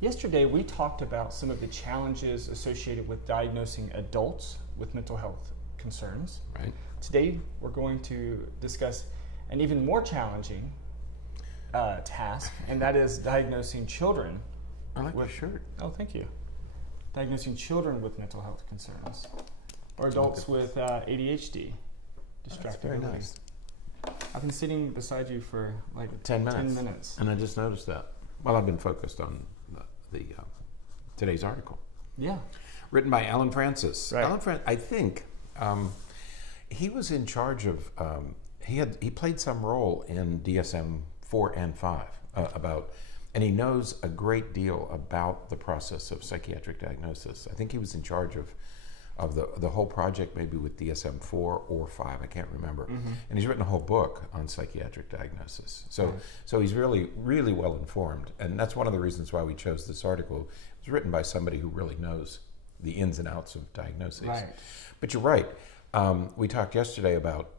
Yesterday, we talked about some of the challenges associated with diagnosing adults with mental health concerns. Right. Today, we're going to discuss an even more challenging task, and that is diagnosing children. I like your shirt. Oh, thank you. Diagnosing children with mental health concerns, or adults with ADHD. That's very nice. I've been sitting beside you for like 10 minutes. 10 minutes. And I just noticed that. Well, I've been focused on the today's article. Yeah. Written by Alan Francis. Right. Alan Francis, I think he was in charge of, he played some role in DSM-4 and 5 and he knows a great deal about the process of psychiatric diagnosis. I think he was in charge of the whole project, maybe with DSM-4 or 5, I can't remember. Mm-hmm. And he's written a whole book on psychiatric diagnosis. So he's really, really well informed. And that's one of the reasons why we chose this article. It was written by somebody who really knows the ins and outs of diagnoses. Right. But you're right. We talked yesterday about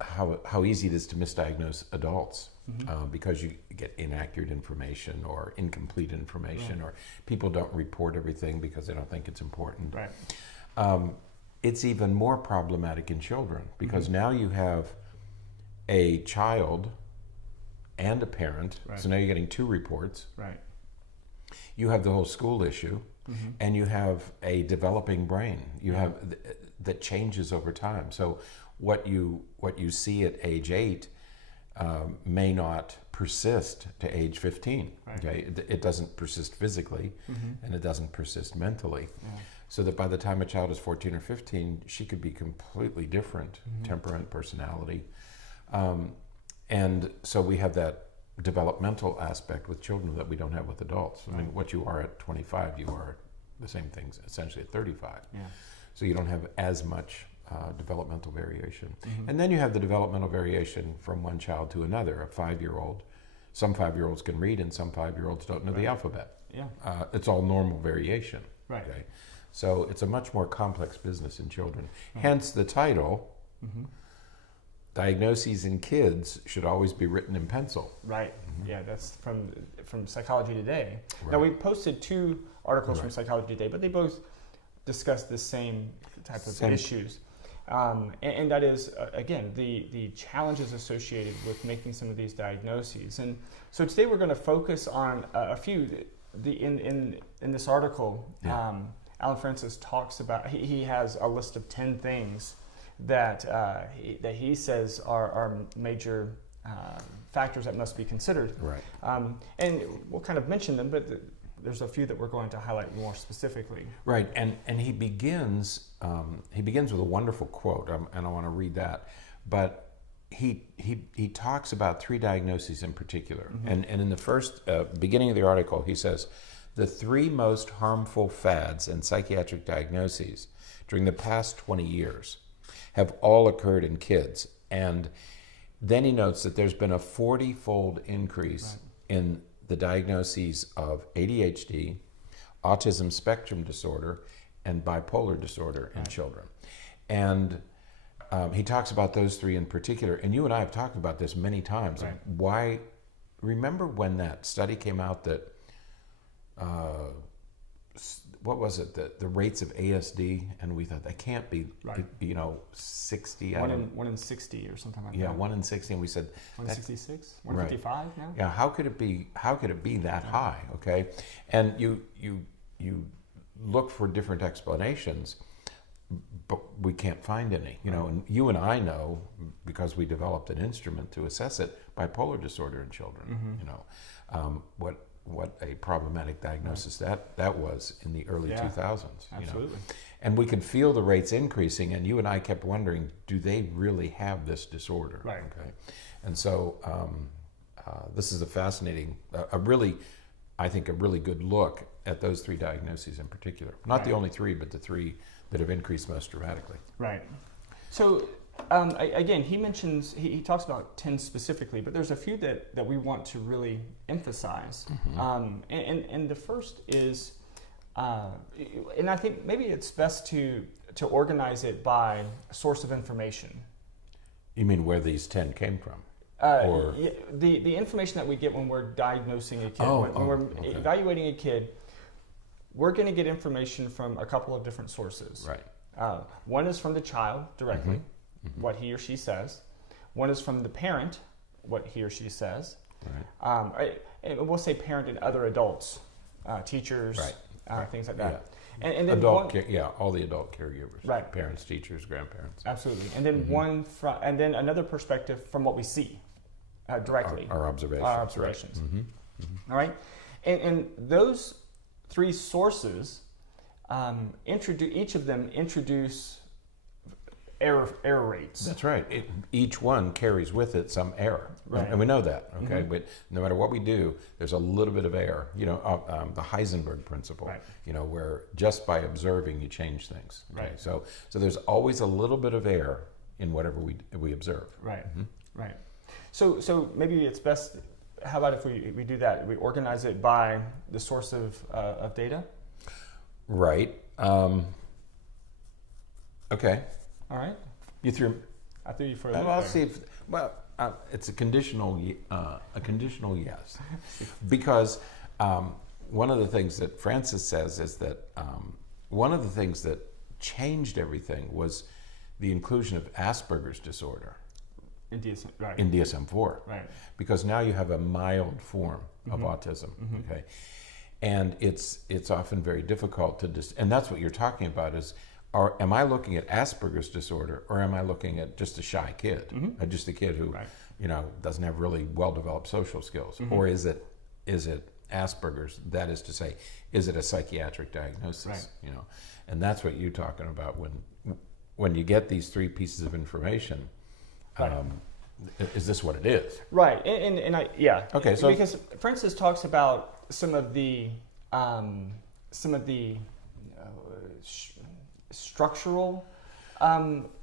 how easy it is to misdiagnose adults. Mm-hmm. Because you get inaccurate information or incomplete information, or people don't report everything because they don't think it's important. Right. It's even more problematic in children because now you have a child and a parent, so now you're getting two reports. Right. You have the whole school issue, and you have a developing brain. You have that changes over time. So what you see at age 8 may not persist to age 15. Right. Okay, it doesn't persist physically, and it doesn't persist mentally. Yeah. So that by the time a child is 14 or 15, she could be completely different, temperament, personality, and so we have that developmental aspect with children that we don't have with adults. I mean, what you are at 25, you are the same things essentially at 35. Yeah. So you don't have as much developmental variation. And then you have the developmental variation from one child to another. A 5-year-old, some 5-year-olds can read and some 5-year-olds don't know the alphabet. Yeah. It's all normal variation. Right. Okay? So it's a much more complex business in children. Hence the title, Diagnoses in Kids Should Always Be Written in Pencil. Right. Yeah, that's from Psychology Today. Right. Now, we posted 2 articles from Psychology Today, but they both discuss the same type of issues. And that is, again, the challenges associated with making some of these diagnoses. And so today we're going to focus on a few. In this article, Alan Francis talks about, he has a list of 10 things that he says are major factors that must be considered. Right. And we'll kind of mention them, but there's a few that we're going to highlight more specifically. Right, and he begins with a wonderful quote, and I want to read that. But he talks about 3 diagnoses in particular, and in the first beginning of the article, he says, the 3 most harmful fads in psychiatric diagnoses during the past 20 years have all occurred in kids, and then he notes that there's been a 40-fold increase in the diagnoses of ADHD, autism spectrum disorder, and bipolar disorder in children. And he talks about those 3 in particular. And you and I have talked about this many times. Right. Why? Remember when that study came out that, what was it, the rates of ASD, and we thought that can't be, 60. 1 in 60 or something like that. Yeah, 1 in 60, and we said 166, 155 now. Yeah, how could it be that high? Okay, and you look for different explanations, but we can't find any. And you and I know, because we developed an instrument to assess it, bipolar disorder in children. What a problematic diagnosis that was in the early 2000s. Absolutely. And we could feel the rates increasing, and you and I kept wondering, do they really have this disorder? Right. Okay. And so this is a fascinating, I think a really good look at those 3 diagnoses in particular. Not the only 3, but the 3 that have increased most dramatically. Right. So again, he talks about 10 specifically, but there's a few that we want to really emphasize. And the first is, and I think maybe it's best to organize it by source of information. You mean where these 10 came from? Or the information that we get when we're diagnosing a kid, when we're evaluating a kid, we're going to get information from a couple of different sources. Right. One is from the child directly, what he or she says. One is from the parent, what he or she says. Right. And we'll say parent and other adults, teachers, things like that. Yeah. And then all the adult caregivers. Right. Parents, teachers, grandparents. Absolutely. And then and then another perspective from what we see directly. Our observations. Our observations. Right. All right. And those three sources each of them introduce error rates. That's right. Each one carries with it some error, and we know that. Okay, but no matter what we do, there's a little bit of error. You know, the Heisenberg principle. Right. You know, where just by observing you change things. Okay? Right. So there's always a little bit of error in whatever we observe. Right. Right. So maybe it's best. How about if we do that? We organize it by the source of data. Right. Okay. All right. I threw you for a loop. I'll see if. Well, it's a conditional yes, because one of the things that Francis says is that one of the things that changed everything was the inclusion of Asperger's disorder in DSM-4. Right. Because now you have a mild form of autism. Okay. And it's often very difficult to and that's what you're talking about is. Am I looking at Asperger's disorder, or am I looking at just a shy kid, just a kid who, doesn't have really well-developed social skills, or is it Asperger's? That is to say, is it a psychiatric diagnosis? Right. You know, and that's what you're talking about when you get these three pieces of information. Right. Is this what it is? Right, and Okay, so because Francis talks about some of the structural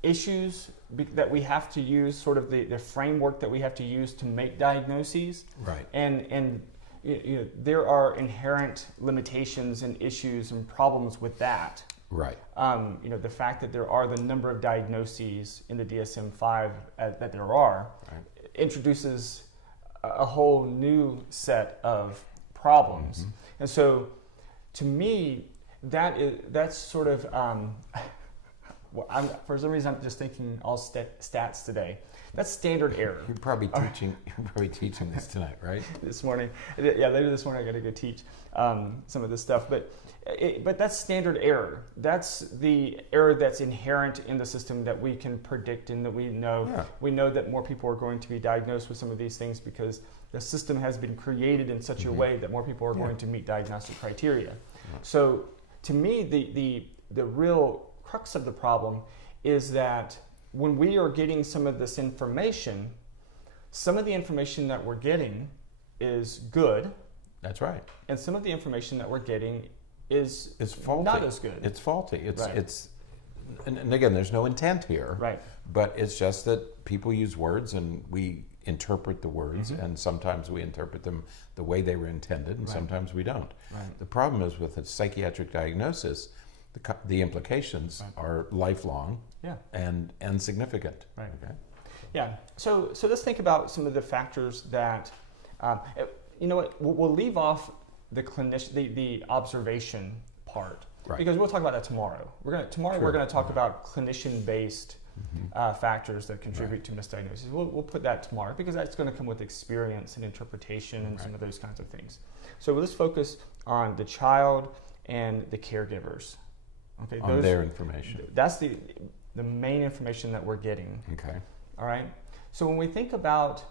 issues that we have to use, sort of the framework that we have to use to make diagnoses. Right. And there are inherent limitations and issues and problems with that. Right. The fact that there are the number of diagnoses in the DSM-5 that there are introduces a whole new set of problems. And so, to me, that's sort of for some reason I'm just thinking all stats today. That's standard error. You're probably teaching this tonight, right? This morning, later this morning I got to go teach some of this stuff. But that's standard error. That's the error that's inherent in the system that we can predict and that we know. Yeah. We know that more people are going to be diagnosed with some of these things because the system has been created in such a way that more people are going to meet diagnostic criteria. Yeah. So, to me, the real crux of the problem is that when we are getting some of this information, some of the information that we're getting is good. That's right. And some of the information that we're getting is faulty. Not as good. It's faulty. And again, there's no intent here. Right. But it's just that people use words and we interpret the words, and sometimes we interpret them the way they were intended, and sometimes we don't. Right. The problem is with a psychiatric diagnosis, the implications are lifelong and significant. Right. Okay. Yeah. So let's think about some of the factors that, we'll leave off the clinician, the observation part, because we'll talk about that tomorrow. We're going to talk about clinician-based factors that contribute to misdiagnosis. We'll put that tomorrow because that's going to come with experience and interpretation and some of those kinds of things. So let's focus on the child and the caregivers. Okay, on their information. That's the main information that we're getting. Okay. All right. So when we think about,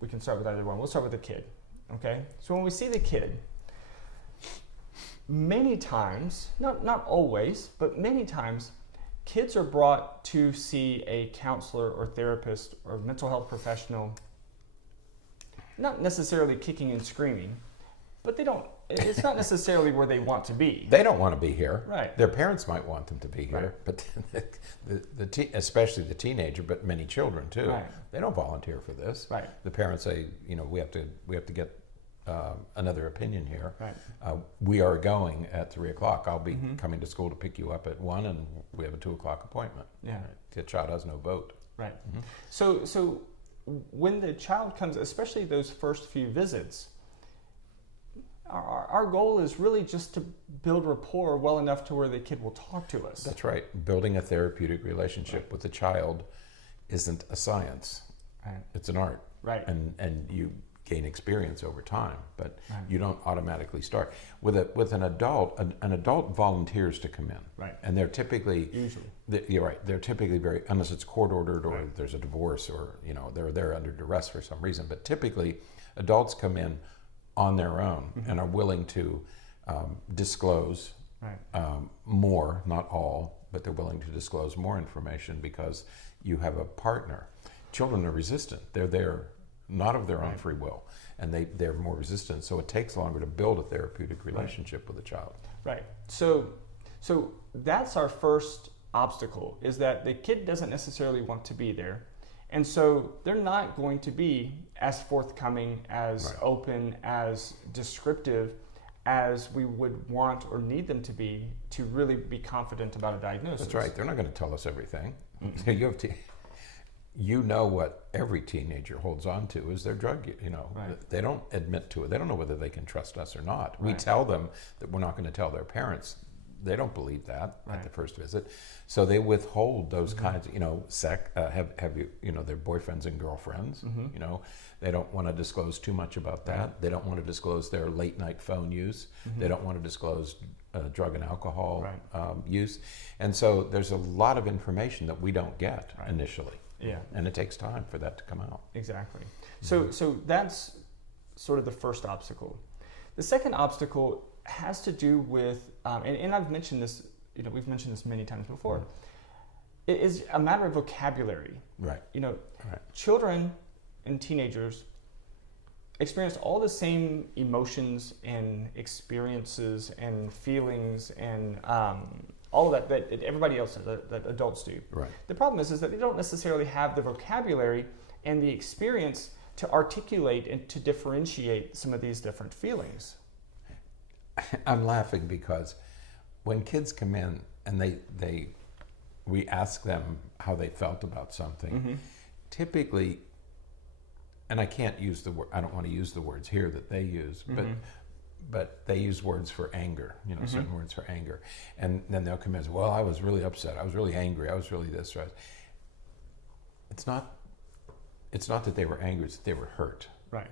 we can start with either one. We'll start with the kid. Okay. So when we see the kid, many times, not always, but many times, kids are brought to see a counselor or therapist or mental health professional, not necessarily kicking and screaming, but it's not necessarily where they want to be. They don't want to be here. Right. Their parents might want them to be here, but especially the teenager, but many children too. Right. They don't volunteer for this. Right. The parents say, we have to get another opinion here. Right. We are going at 3:00. I'll be coming to school to pick you up at 1, and we have a 2:00 appointment. Yeah. The child has no vote. Right. So when the child comes, especially those first few visits, our goal is really just to build rapport well enough to where the kid will talk to us. That's right. Building a therapeutic relationship with a child isn't a science. Right. It's an art. Right. And you gain experience over time, but you don't automatically start. With an adult, an adult volunteers to come in. Right. And they're typically you're right. They're typically very, unless it's court ordered or there's a divorce or they're there under duress for some reason. But typically, adults come in on their own and are willing to disclose more, not all, but they're willing to disclose more information because you have a partner. Children are resistant. They're there not of their own free will, and they're more resistant, so it takes longer to build a therapeutic relationship with a child. Right. So that's our first obstacle, is that the kid doesn't necessarily want to be there. And so they're not going to be as forthcoming, as open, as descriptive as we would want or need them to be to really be confident about a diagnosis. That's right. They're not going to tell us everything. You know what every teenager holds on to is their drug. They don't admit to it. They don't know whether they can trust us or not. We tell them that we're not going to tell their parents. They don't believe that at the first visit, so they withhold those kinds of, have their boyfriends and girlfriends. They don't want to disclose too much about that. They don't want to disclose their late night phone use. They don't want to disclose drug and alcohol use, and so there's a lot of information that we don't get initially. Yeah, and it takes time for that to come out. Exactly. So that's sort of the first obstacle. The second obstacle has to do with, and I've mentioned this, we've mentioned this many times before. It is a matter of vocabulary. Right. Children and teenagers experience all the same emotions and experiences and feelings and all of that everybody else does, that adults do. Right. The problem is that they don't necessarily have the vocabulary and the experience to articulate and to differentiate some of these different feelings. I'm laughing because when kids come in and we ask them how they felt about something, typically, and I can't use the word, I don't want to use the words here that they use, but they use words for anger, certain words for anger. And then they'll come in and say, well, I was really upset. I was really angry. I was really this. Right? It's not that they were angry, it's that they were hurt. Right.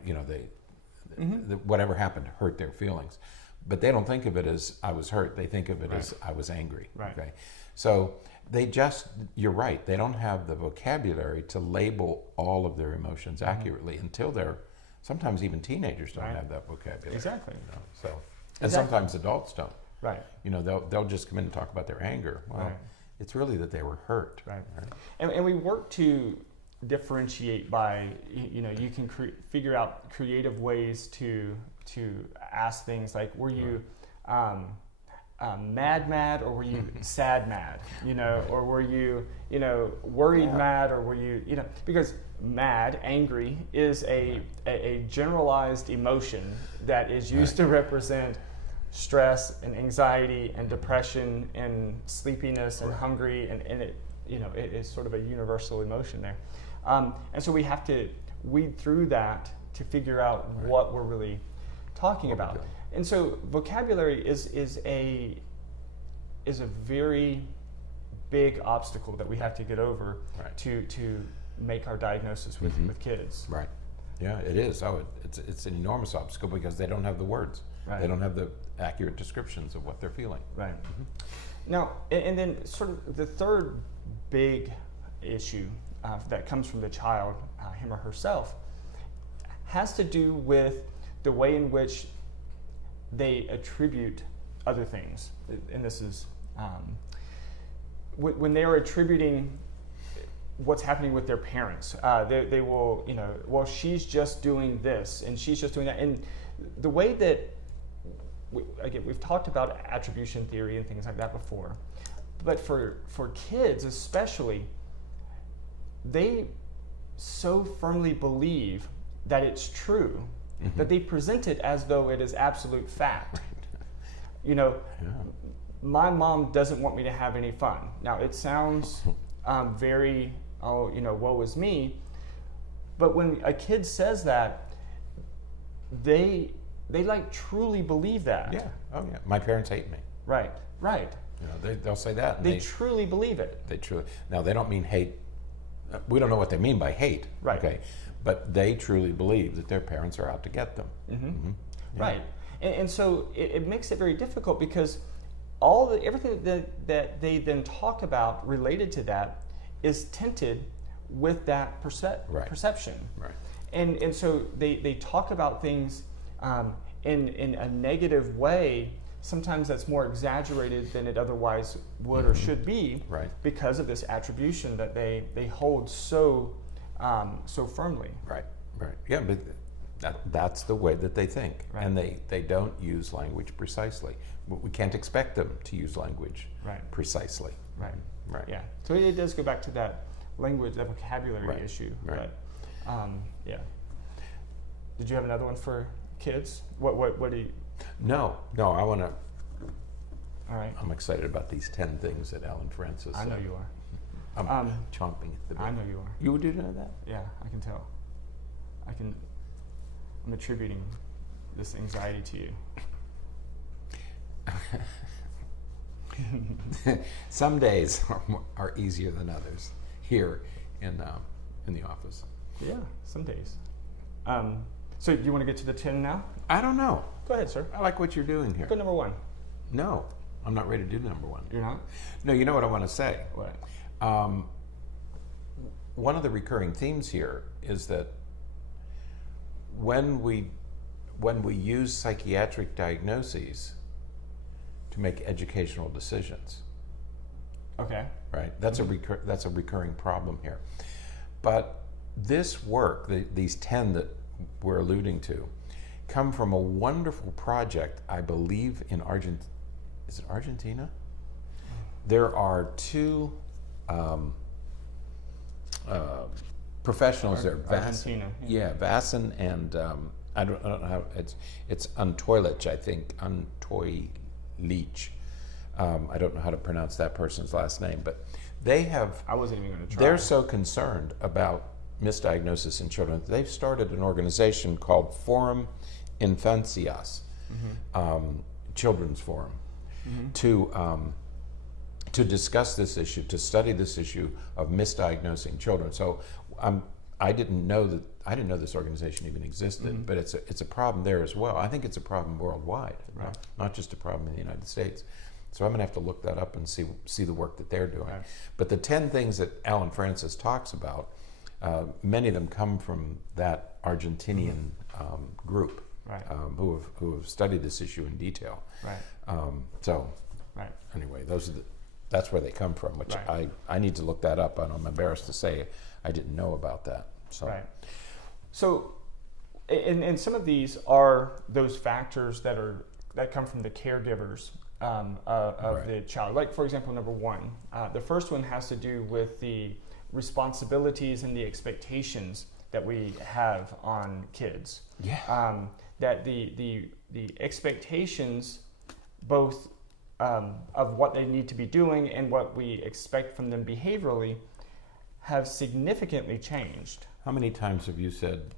Whatever happened hurt their feelings. But they don't think of it as I was hurt. They think of it as I was angry. Right. Okay. So you're right. They don't have the vocabulary to label all of their emotions accurately until they're, sometimes even teenagers don't have that vocabulary. Exactly. And sometimes adults don't. Right. They'll just come in and talk about their anger. Well, it's really that they were hurt. Right. And we work to differentiate by, you can figure out creative ways to ask things like, were you mad, or were you sad mad, or were you, worried mad, or were you, because mad, angry is a generalized emotion that is used to represent stress and anxiety and depression and sleepiness and hungry, and it, it is sort of a universal emotion there. And so we have to weed through that to figure out what we're really talking about. And so vocabulary is a very big obstacle that we have to get over to make our diagnosis with kids. Right. Yeah, it is. It's an enormous obstacle because they don't have the words. Right. They don't have the accurate descriptions of what they're feeling. Right. Now, and then sort of the third big issue that comes from the child, him or herself, has to do with the way in which they attribute other things. And this is when they are attributing what's happening with their parents. They will, well, she's just doing this and she's just doing that. And the way that, we've talked about attribution theory and things like that before, but for kids especially, they so firmly believe that it's true that they present it as though it is absolute fact. My mom doesn't want me to have any fun. Now it sounds very, woe is me, But when a kid says that, they like truly believe that. Yeah. Oh yeah. My parents hate me. Right. You know, they'll say that. And They truly believe it. They truly. Now they don't mean hate. We don't know what they mean by hate. Right. Okay. But they truly believe that their parents are out to get them. Mm-hmm. Mm-hmm. Yeah. Right. And so it makes it very difficult because everything that they then talk about related to that is tinted with that perception. Right. And so they talk about things in a negative way. Sometimes that's more exaggerated than it otherwise would or should be, right, because of this attribution that they hold so firmly. Right. Yeah, but that's the way that they think, right, and they don't use language precisely. We can't expect them to use language precisely. Right. Yeah. So it does go back to that language, that vocabulary issue. Right. But yeah. Did you have another one for kids? What do you? No. I want to. All right. I'm excited about these 10 things that Alan Francis. I know you are. I'm chomping at the bit. I know you are. You would do that? Yeah, I can tell. I'm attributing this anxiety to you. Some days are easier than others here in the office. Yeah, some days. So do you want to get to the 10 now? I don't know. Go ahead, sir. I like what you're doing here. Go number 1. No, I'm not ready to do number 1. You're not? No, you know what I want to say? What? One of the recurring themes here is that when we use psychiatric diagnoses to make educational decisions, okay, right? That's a recurring problem here. But this work, these 10 that we're alluding to, come from a wonderful project, I believe, in Argentina. Is it Argentina? There are 2 professionals there. Argentina. Vasson and I don't know how it's Untoilich, I think. Untoilich. I don't know how to pronounce that person's last name, but they have. I wasn't even going to try. They're so concerned about misdiagnosis in children. They've started an organization called Forum Infancias, Children's Forum, to discuss this issue, to study this issue of misdiagnosing children. So I didn't know this organization even existed, but it's a problem there as well. I think it's a problem worldwide, right, not just a problem in the United States. So I'm going to have to look that up and see the work that they're doing. Right. But the 10 things that Alan Francis talks about, many of them come from that Argentinian group, right, who have studied this issue in detail. Right. Anyway, that's where they come from, which I need to look that up, and I'm embarrassed to say I didn't know about that. So. Right. So, and some of these are those factors that come from the caregivers of the child. Like, for example, number 1, the first one has to do with the responsibilities and the expectations that we have on kids. Yeah. That the expectations, both of what they need to be doing and what we expect from them behaviorally, have significantly changed. How many times have you said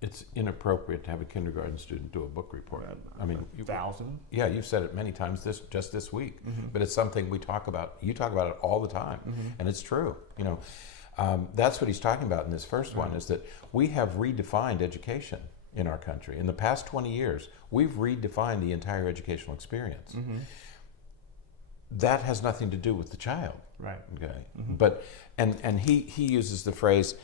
it's inappropriate to have a kindergarten student do a book report? I mean, 1,000. Yeah, you've said it many times just this week, but it's something we talk about. You talk about it all the time, and it's true. You know, that's what he's talking about in this first one, is that we have redefined education in our country. In the past 20 years, we've redefined the entire educational experience. That has nothing to do with the child. Right. Okay. But and he uses the phrase,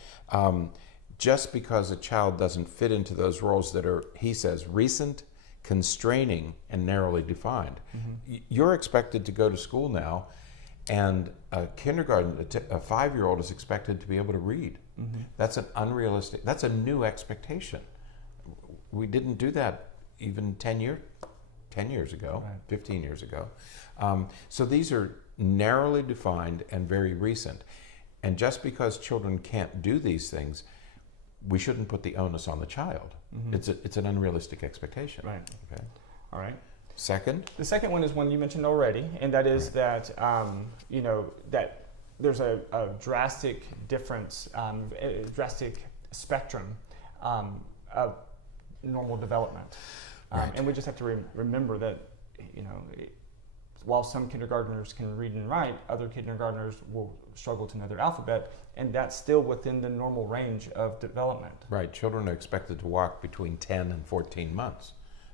just because a child doesn't fit into those roles that are, he says, recent, constraining, and narrowly defined. You're expected to go to school now, and a kindergarten, a 5-year-old is expected to be able to read. That's an unrealistic, that's a new expectation. We didn't do that even 10 years ago, 15 years ago. So these are narrowly defined and very recent. And just because children can't do these things, we shouldn't put the onus on the child. It's an unrealistic expectation. Right. Okay. All right. Second? The second one is one you mentioned already, and that is that that there's a drastic difference, drastic spectrum of normal development. Right. And we just have to remember that, while some kindergartners can read and write, other kindergartners will struggle to know their alphabet, and that's still within the normal range of development. Right. Children are expected to walk between 10 and 14 months.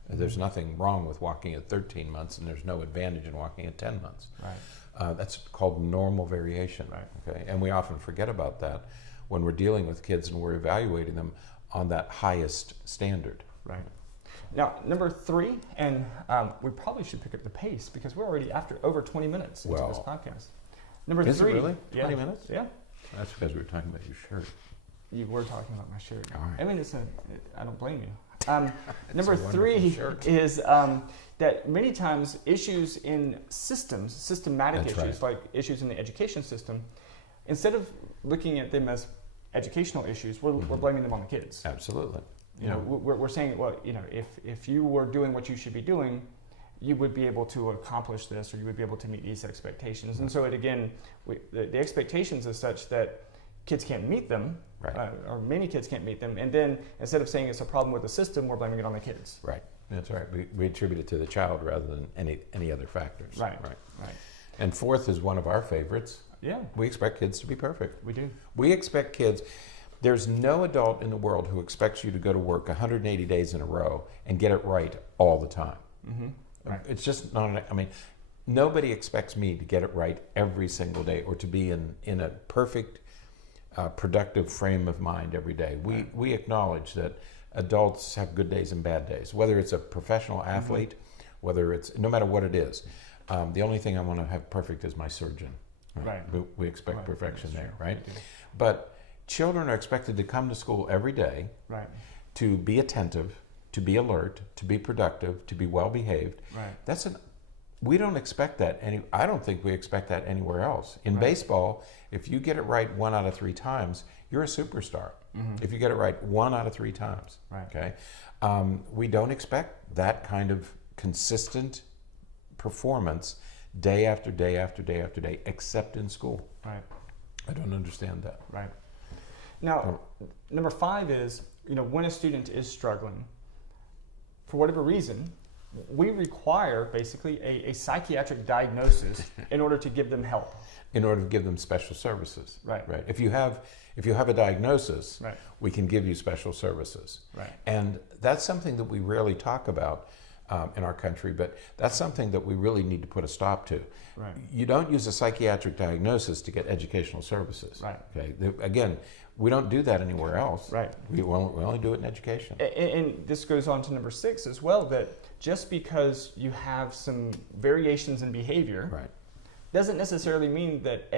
There's nothing wrong with walking at 13 months, and there's no advantage in walking at 10 months. Right. That's called normal variation. Right. Okay. And we often forget about that when we're dealing with kids and we're evaluating them on that highest standard. Right. Now, number 3, and we probably should pick up the pace because we're already over 20 minutes into this podcast. Number 3. Is it really? 20 minutes? Yeah. That's because we were talking about your shirt. You were talking about my shirt. All right. I mean, I don't blame you. Number a 3 shirt. is that many times issues in systems, systematic That's issues, right. like issues in the education system, instead of looking at them as educational issues, we're blaming them on the kids. Absolutely. We're saying, well, if you were doing what you should be doing, you would be able to accomplish this, or you would be able to meet these expectations. And so the expectations is such that kids can't meet them, right. Or many kids can't meet them. And then instead of saying it's a problem with the system, we're blaming it on the kids. Right. That's right. We attribute it to the child rather than any other factors. Right. And 4th is one of our favorites. Yeah. We expect kids to be perfect. We do. We expect kids. There's no adult in the world who expects you to go to work 180 days in a row and get it right all the time. Mm-hmm. Right. It's just not, nobody expects me to get it right every single day or to be in a perfect, productive frame of mind every day. We acknowledge that adults have good days and bad days, whether it's a professional athlete, whether it's, no matter what it is. The only thing I want to have perfect is my surgeon. Right. We expect perfection there, right? We do. But children are expected to come to school every day, Right. to be attentive, to be alert, to be productive, to be well behaved. Right. We don't expect that I don't think we expect that anywhere else. In baseball, if you get it right 1 out of 3 times, you're a superstar. Mm-hmm. If you get it right 1 out of 3 times, Right. okay? We don't expect that kind of consistent performance day after day after day after day, except in school. Right. I don't understand that. Right. Now, number 5 is, when a student is struggling, for whatever reason, we require basically a psychiatric diagnosis in order to give them help. In order to give them special services. Right. If you have a diagnosis, right. we can give you special services. Right. And that's something that we rarely talk about in our country, but that's something that we really need to put a stop to. Right. You don't use a psychiatric diagnosis to get educational services. Right. Okay. Again, we don't do that anywhere else. Right. We only do it in education. And this goes on to number 6 as well, that just because you have some variations in behavior, Right. doesn't necessarily mean that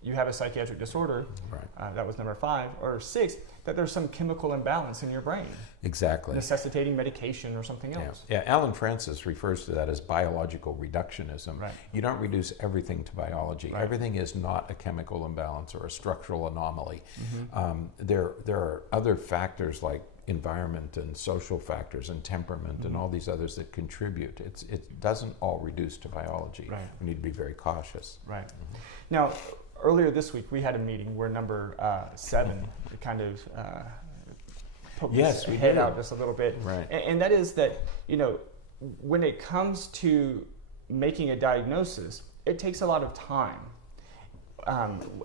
you have a psychiatric disorder, Right. That was number 5, or 6, that there's some chemical imbalance in your brain, Exactly. necessitating medication or something else. Yeah. Alan Francis refers to that as biological reductionism. Right. You don't reduce everything to biology. Right. Everything is not a chemical imbalance or a structural anomaly. Mm-hmm. There are other factors like environment and social factors and temperament and all these others that contribute. It doesn't all reduce to biology. Right. We need to be very cautious. Right. Now, earlier this week, we had a meeting where number 7 kind of poked Yes, his we head did. out just a little bit. Right. And that is that, when it comes to making a diagnosis, it takes a lot of time,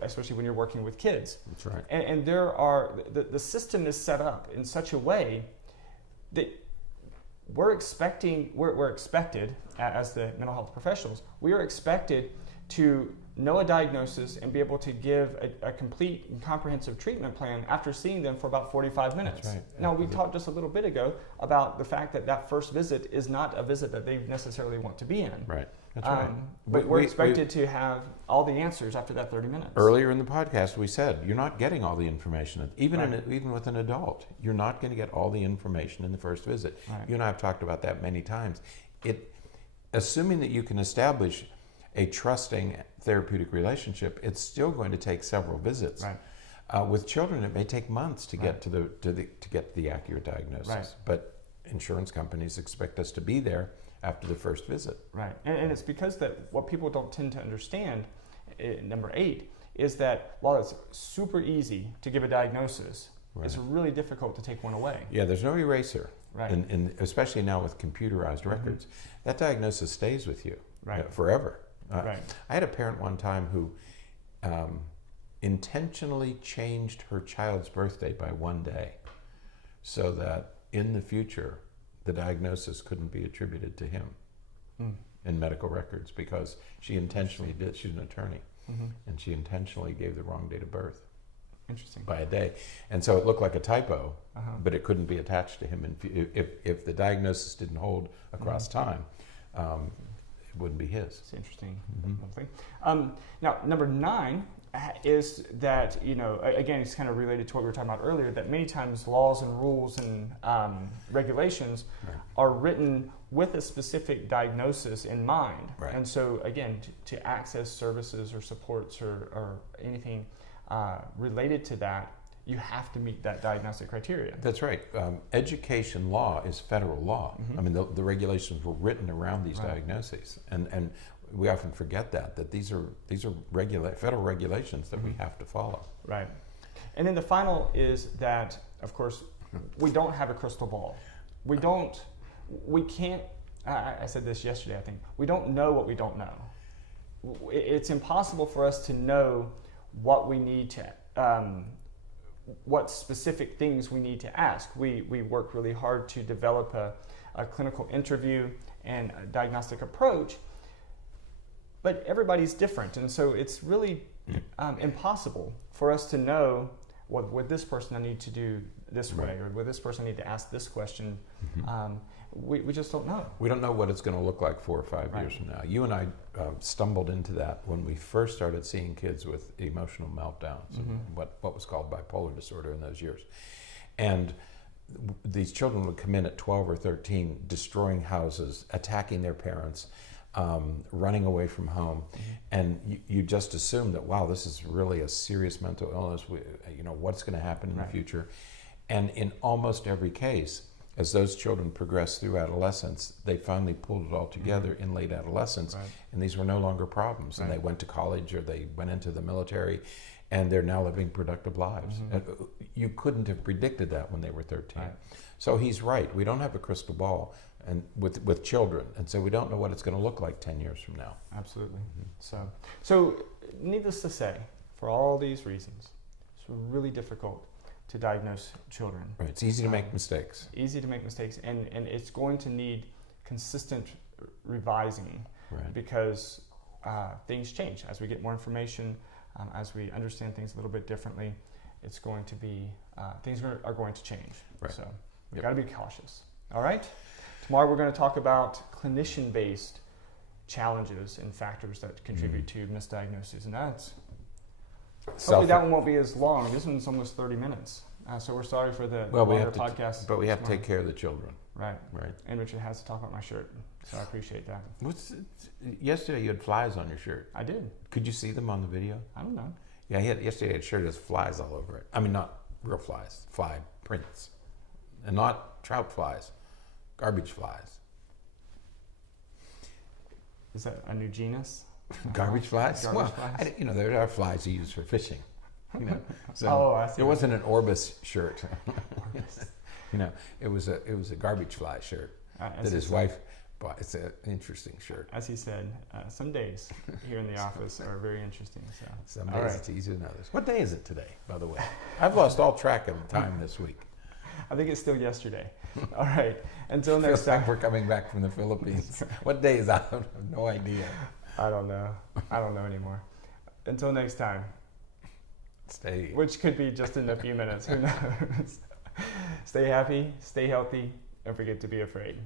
especially when you're working with kids. That's right. And the system is set up in such a way that we're expected, as the mental health professionals, we are expected to know a diagnosis and be able to give a complete and comprehensive treatment plan after seeing them for about 45 minutes. That's right. Now, we talked just a little bit ago about the fact that first visit is not a visit that they necessarily want to be in. Right. That's right. But we're expected to have all the answers after that 30 minutes. Earlier in the podcast, we said you're not getting all the information. Even Right. even with an adult, you're not going to get all the information in the first visit. Right. You and I have talked about that many times. Assuming that you can establish a trusting therapeutic relationship, it's still going to take several visits. Right. With children, it may take months to Right. get to get the accurate diagnosis. Right. But insurance companies expect us to be there after the first visit. Right, and it's because that what people don't tend to understand, number 8, is that while it's super easy to give a diagnosis, it's really difficult to take one away. Yeah, there's no eraser. Right. And especially now with computerized records, that diagnosis stays with you forever. Right. I had a parent one time who intentionally changed her child's birthday by one day so that in the future the diagnosis couldn't be attributed to him in medical records, because she intentionally did. She's an attorney, and she intentionally gave the wrong date of birth. Interesting. By a day. And so it looked like a typo, but it couldn't be attached to him. And if the diagnosis didn't hold across time, it wouldn't be his. It's interesting. Now, number 9 is that, again, it's kind of related to what we were talking about earlier, that many times laws and rules and regulations are written with a specific diagnosis in mind. Right. And so, again, to access services or supports or anything related to that, you have to meet that diagnostic criteria. That's right. Education law is federal law. I mean, the regulations were written around these diagnoses, and we often forget that these are federal regulations that we have to follow. Right. And then the final is that, of course, we don't have a crystal ball. We can't. I said this yesterday. I think we don't know what we don't know. It's impossible for us to know what we need to, what specific things we need to ask. We work really hard to develop a clinical interview and a diagnostic approach, but everybody's different, and so it's really impossible for us to know, well, with this person I need to do this way, or with this person I need to ask this question. We just don't know. We don't know what it's going to look like 4 or 5 years from now. You and I stumbled into that when we first started seeing kids with emotional meltdowns, what was called bipolar disorder in those years. And these children would come in at 12 or 13, destroying houses, attacking their parents, running away from home. And you just assume that, wow, this is really a serious mental illness. What's going to happen in the future? And in almost every case, as those children progressed through adolescence, they finally pulled it all together in late adolescence, and these were no longer problems. And they went to college or they went into the military, and they're now living productive lives. And you couldn't have predicted that when they were 13. So he's right. We don't have a crystal ball, and with children, and so we don't know what it's going to look like 10 years from now. Absolutely. So needless to say, for all these reasons, it's really difficult to diagnose children. Right. It's easy to make mistakes. And it's going to need consistent revising, because things change as we get more information, as we understand things a little bit differently. It's going to be things are going to change. So we've got to be cautious. All right. Tomorrow we're going to talk about clinician-based challenges and factors that contribute to misdiagnosis, and that's. Hopefully that one won't be as long. This one's almost 30 minutes. So we're sorry for the longer podcast. But we have to take care of the children. Right. And Richard has to talk about my shirt, so I appreciate that. Yesterday you had flies on your shirt. I did. Could you see them on the video? I don't know. Yeah, yesterday he had a shirt that has flies all over it. I mean, not real flies, fly prints. And not trout flies, garbage flies. Is that a new genus? Garbage flies? Garbage flies? There are flies you use for fishing. So I see. It wasn't an Orbis shirt. It was a garbage fly shirt that his wife bought. It's an interesting shirt. As he said, some days here in the office are very interesting. So some days it's easier than others. What day is it today, by the way? I've lost all track of the time this week. I think it's still yesterday. All right. Until next time. Like we're coming back from the Philippines. What day is that? I have no idea. I don't know anymore. Until next time. Stay. Which could be just in a few minutes. Who knows? Stay happy, stay healthy, don't forget to be afraid.